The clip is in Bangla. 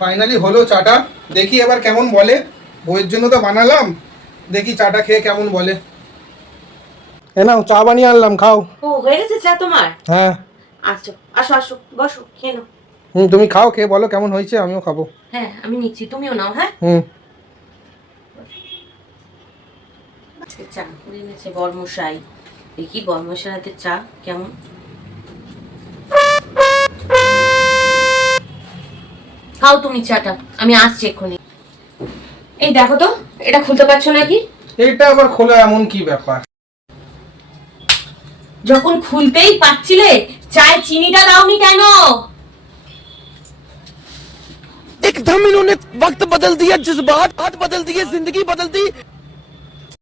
ফাইনালি হলো চাটা। দেখি এবার কেমন বলে। বইয়ের জন্য তো বানালাম, দেখি চাটা খেয়ে কেমন বলে। এ নাও চা বানিয়ে আনলাম, খাও। ও হয়ে গেছে চা তোমার? হ্যাঁ। আসো আসো আসো, বসো খেয়ে নাও। তুমি খাও, খেয়ে বলো কেমন হয়েছে, আমিও খাবো। হ্যাঁ আমি নিচ্ছি, তুমিও নাও। হ্যাঁ চা করে এনেছে বর্মশাই। দেখি বর্মশাই হাতে চা কেমন। খাও তুমি চাটা, আমি আসছি এক্ষুনি। এই দেখো তো, এটা খুলতে পারছো নাকি? এটা আবার খোলা এমন কি ব্যাপার? যখন খুলতেই পারছিলে, চায় চিনিটা দাওনি কেন? एकदम इन्होंने वक्त बदल दिया, जज्बात बदल दिए, जिंदगी बदल दी।